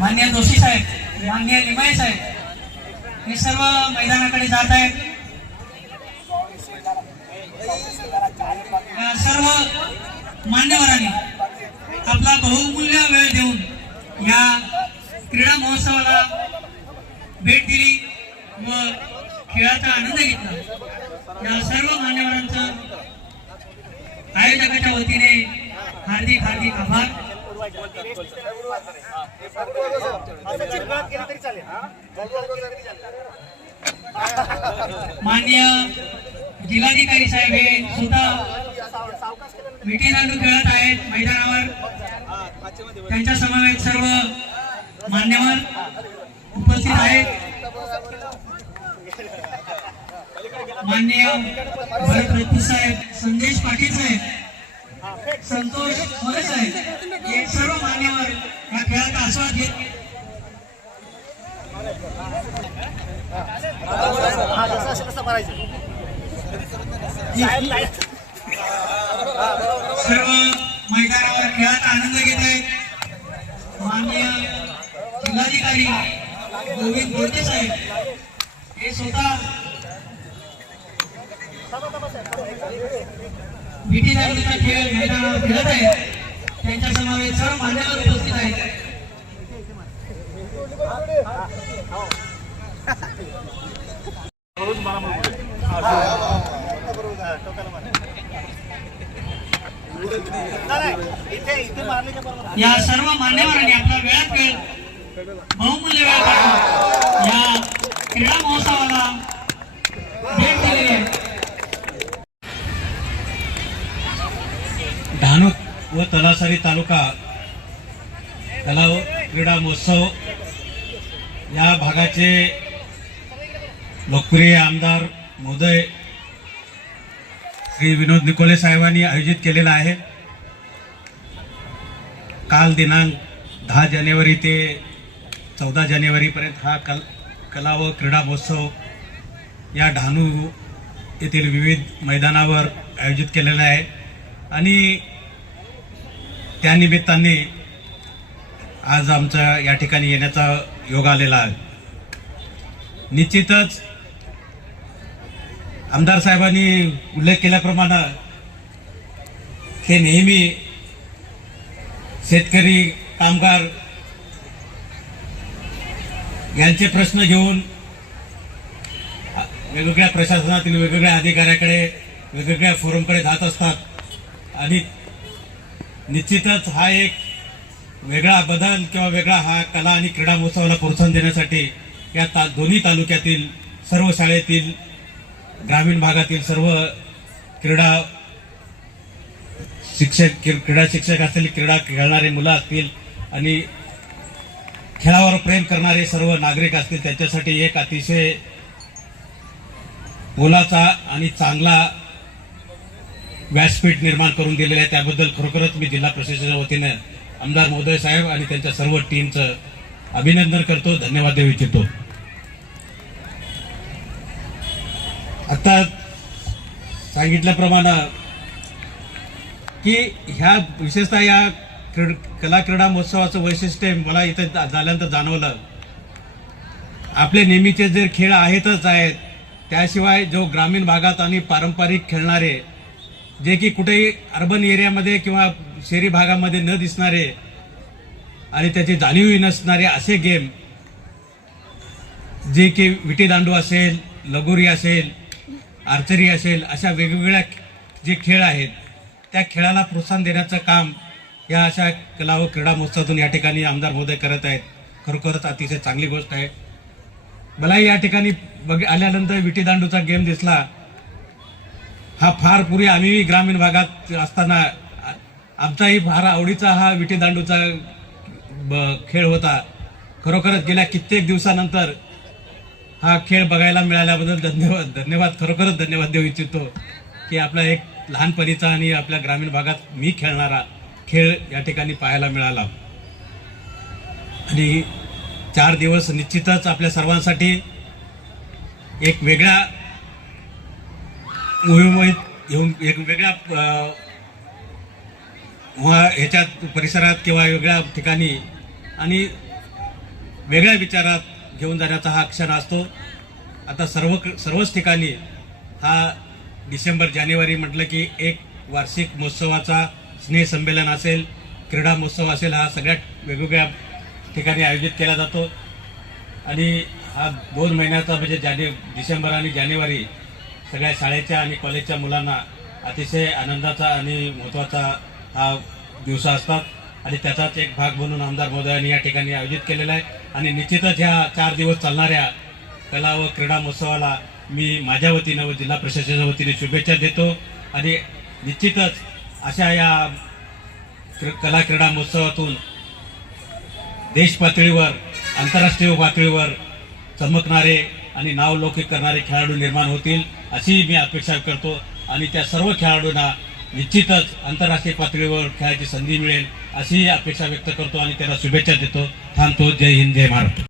मान्य जोशी साहेब मान्य लिमाये साहेब हे सर्व मैदानाकडे जात आहेत. सर्व मान्यवरांनी आपला बहुमूल्य वेळ देऊन या क्रीडा महोत्सवाला भेट दिली व खेळाचा आनंद घेतला. या सर्व मान्यवरांचं आयोजकाच्या वतीने हार्दिक हार्दिक आभार. मान्य जिल्हाधिकारी साहेब हे सुद्धा विटी दांडू खेळत आहेत मैदानावर. त्यांच्या समवेत सर्व मान्यवर उपस्थित आहेत. मान्य भरत साहेब संदेश पाटील साहेब संतोष मोरे साहेब हे सर्व मान्यवर या खेळाचा आस्वाद घेत सर्व मैदानावर खेळाचा आनंद घेत आहेत. माननीय जिल्हाधिकारी गोविंद बोरके साहेब. हे स्वतः विटी दांडूचा खेळ मैदानावर खेळत आहेत. त्यांच्या समावेश सर्व मान्यवर उपस्थित आहेत. या सर्व मान्यवरांनी आपला वेळात वेळ बहुमूल्य वेळ काढून या क्रीडा महोत्सवाला भेट दिलेली आहे. डहाणू व तलासरी तालुका तलाव क्रीडा महोत्सव या भागाचे लोकप्रिय आमदार महोदय श्री विनोद निकोले साहेबांनी आयोजित केलेला आहे. काल दिनांक दहा जानेवारी ते चौदा जानेवारीपर्यंत हा कल कला व क्रीडा महोत्सव या डहाणू येथील विविध मैदानावर आयोजित केलेला आहे. आणि त्यानिमित्ताने आज आमचा या ठिकाणी येण्याचा योग आलेला आहे. निश्चितच आमदार साहेबांनी उल्लेख केल्याप्रमाणे हे नेहमी शेतकरी कामगार यांचे प्रश्न घेऊन वेगवेगळ्या प्रशासनातील वेगवेगळ्या अधिकाऱ्याकडे वेगवेगळ्या फोरमकडे जात असतात. आणि निश्चितच हा एक वेगळा बदल किंवा वेगळा हा कला आणि क्रीडा महोत्सवाला प्रोत्साहन देण्यासाठी या ता दोन्ही तालुक्यातील सर्व शाळेतील ग्रामीण भागातील सर्व क्रीडा शिक्षक क्रीडा शिक्षक असतील क्रीडा खेळणारे मुलं असतील आणि खेळावर प्रेम करणारे सर्व नागरिक असतील त्यांच्यासाठी एक अतिशय मोलाचा आणि चांगला व्यासपीठ निर्माण करून दिलेलं आहे. त्याबद्दल खरोखरच मी जिल्हा प्रशासनाच्या वतीनं आमदार महोदय साहेब आणि त्यांच्या सर्व टीमचं अभिनंदन करतो धन्यवाद देऊ इच्छितो. आता सांगितल्याप्रमाणे की ह्या विशेषतः या क्रीड कला क्रीडा महोत्सवाचं वैशिष्ट्य मला इथं झाल्यानंतर जाणवलं. आपले नेहमीचे जे खेळ आहेतच आहेत त्याशिवाय जो ग्रामीण भागात आणि पारंपरिक खेळणारे जे की कुठेही अर्बन एरियामध्ये किंवा शहरी भागामध्ये न दिसणारे आणि त्याची जाणीवही नसणारे असे गेम जे की विटीदांडू असेल लगोरी असेल आर्चरी असेल अशा वेगवेगळ्या जे खेळ आहेत त्या खेळाला प्रोत्साहन देण्याचं काम या अशा कला व क्रीडा महोत्सवातून या ठिकाणी आमदार महोदय करत आहेत. खरोखरच अतिशय चांगली गोष्ट आहे. मलाही या ठिकाणी बघ आल्यानंतर विटीदांडूचा गेम दिसला. हा फार पूर्वी आम्ही ग्रामीण भागात असताना आमचाही फार आवडीचा हा विटीदांडूचा ब- खेळ होता. खरोखरच गेल्या कित्येक दिवसानंतर हा खेळ बघायला मिळाल्याबद्दल धन्यवाद धन्यवाद खरोखरच धन्यवाद देऊ इच्छितो की आपला एक लहानपणीचा आणि आपल्या ग्रामीण भागात मी खेळणारा खेळ या ठिकाणी पाहायला मिळाला. आणि चार दिवस निश्चितच आपल्या सर्वांसाठी एक वेगळ्या मोहिमेत घेऊन एक वेगळ्या व ह्याच्यात परिसरात किंवा वेगळ्या ठिकाणी आणि वेगळ्या विचारात घेऊन जाण्याचा हा क्षण असतो. आता सर्व सर्वच ठिकाणी हा डिसेंबर जानेवारी म्हटलं की एक वार्षिक महोत्सवाचा स्नेहसंमेलन असेल क्रीडा महोत्सव असेल हा सगळ्यात वेगवेगळ्या ठिकाणी आयोजित केला जातो. आणि हा दोन महिन्याचा म्हणजे जाने डिसेंबर आणि जानेवारी सगळ्या शाळेच्या आणि कॉलेजच्या मुलांना अतिशय आनंदाचा आणि महत्त्वाचा दिवस असतात आणि त्याचाच एक भाग म्हणून आमदार महोदयांनी या ठिकाणी आयोजित केलेला आहे. आणि निश्चितच ह्या चार दिवस चालणाऱ्या कला व क्रीडा महोत्सवाला मी माझ्या वतीनं व जिल्हा प्रशासनाच्या वतीने शुभेच्छा देतो. आणि निश्चितच अशा या कला क्रीडा महोत्सवातून देश पातळीवर आंतरराष्ट्रीय पातळीवर चमकणारे आणि नावलौकिक करणारे खेळाडू निर्माण होतील अशी मी अपेक्षा करतो. आणि त्या सर्व खेळाडूंना निश्चितच आंतरराष्ट्रीय पातळीवर खेळायची संधी मिळेल अशी अपेक्षा व्यक्त करतो आणि त्याला शुभेच्छा देतो. थांबतो. जय हिंद जय महाराष्ट्र.